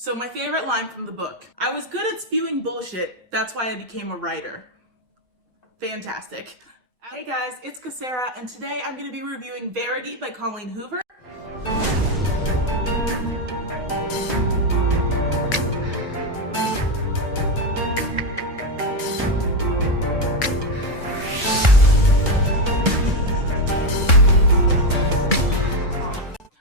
So my favorite line from the book: "I was good at spewing bullshit, that's why I became a writer." Fantastic. Hey guys, it's Casera, and today I'm going to be reviewing Verity by Colleen Hoover.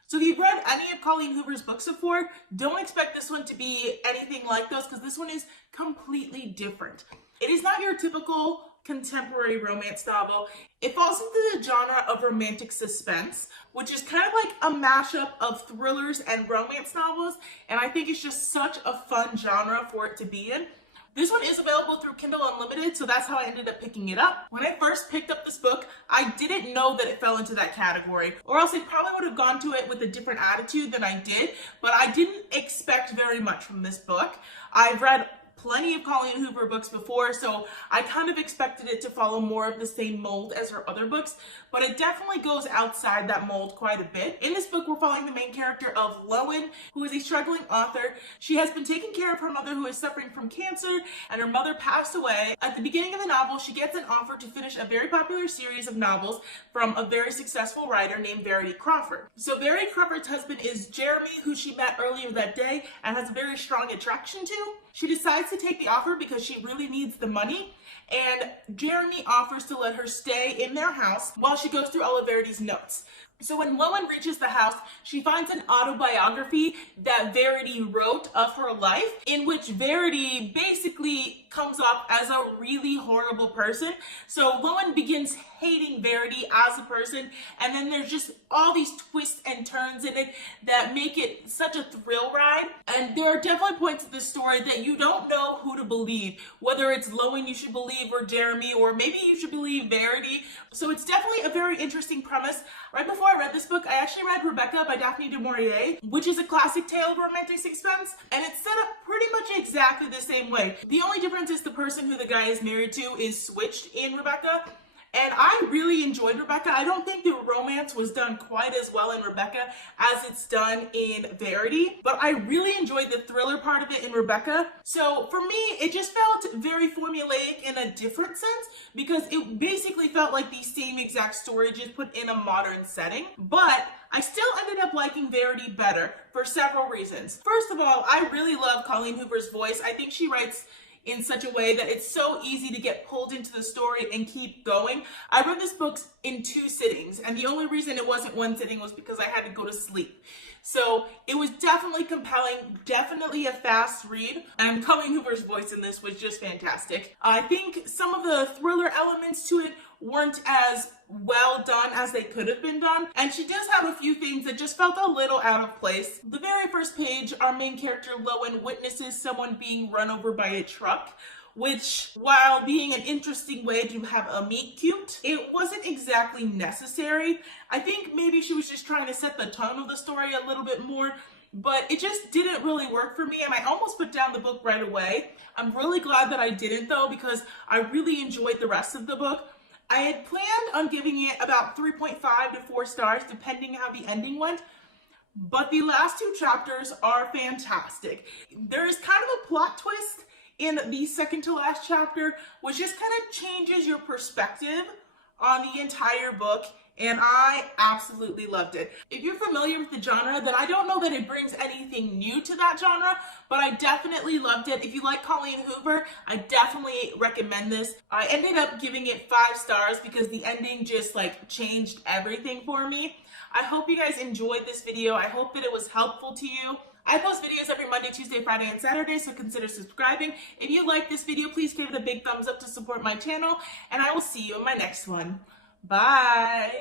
So if you've read any of Colleen Hoover's books before, don't expect this one to be anything like those, because this one is completely different. It is not your typical contemporary romance novel. It falls into the genre of romantic suspense, which is kind of like a mashup of thrillers and romance novels, and I think it's just such a fun genre for it to be in. This one is available through Kindle Unlimited, so that's how I ended up picking it up. When I first picked up this book, I didn't know that it fell into that category, or else I probably would have gone to it with a different attitude than I did, but I didn't expect very much from this book. I've read plenty of Colleen Hoover books before, so I kind of expected it to follow more of the same mold as her other books, but it definitely goes outside that mold quite a bit. In this book, we're following the main character of Lowen, who is a struggling author. She has been taking care of her mother, who is suffering from cancer, and her mother passed away. At the beginning of the novel, she gets an offer to finish a very popular series of novels from a very successful writer named Verity Crawford. So Verity Crawford's husband is Jeremy, who she met earlier that day and has a very strong attraction to. She decides to take the offer because she really needs the money, and Jeremy offers to let her stay in their house while she goes through all of Verity's notes. So when Lowen reaches the house, she finds an autobiography that Verity wrote of her life, in which Verity basically comes off as a really horrible person. So Lowen begins hating Verity as a person, and then there's just all these twists and turns in it that make it such a thrill ride. And there are definitely points of this story that you don't know who to believe, whether it's Lowen you should believe, or Jeremy, or maybe you should believe Verity. So it's definitely a very interesting premise. Right before I read this book, I actually read Rebecca by Daphne du Maurier, which is a classic tale of romantic suspense, and it's set up pretty much exactly the same way. The only difference is the person who the guy is married to is switched in Rebecca. And I really enjoyed Rebecca. I don't think the romance was done quite as well in Rebecca as it's done in Verity, but I really enjoyed the thriller part of it in Rebecca. So for me, it just felt very formulaic in a different sense, because it basically felt like the same exact story just put in a modern setting. But I still ended up liking Verity better for several reasons. First of all, I really love Colleen Hoover's voice. I think she writes in such a way that it's so easy to get pulled into the story and keep going. I read this book in 2 sittings, and the only reason it wasn't 1 sitting was because I had to go to sleep. So it was definitely compelling, definitely a fast read, and Colleen Hoover's voice in this was just fantastic. I think some of the thriller elements to it weren't as well done as they could have been done, and she does have a few things that just felt a little out of place. The very first page, our main character Lowen witnesses someone being run over by a truck, which, while being an interesting way to have a meet cute, it wasn't exactly necessary. I think maybe she was just trying to set the tone of the story a little bit more, but it just didn't really work for me, and I almost put down the book right away. I'm really glad that I didn't, though, because I really enjoyed the rest of the book. I had planned on giving it about 3.5 to 4 stars, depending how the ending went, but the last 2 chapters are fantastic. There is kind of a plot twist in the second to last chapter, which just kind of changes your perspective on the entire book, and I absolutely loved it. If you're familiar with the genre, then I don't know that it brings anything new to that genre, but I definitely loved it. If you like Colleen Hoover, I definitely recommend this. I ended up giving it 5 stars because the ending just like changed everything for me. I hope you guys enjoyed this video. I hope that it was helpful to you. I post videos every Monday, Tuesday, Friday, and Saturday, so consider subscribing. If you like this video, please give it a big thumbs up to support my channel, and I will see you in my next one. Bye!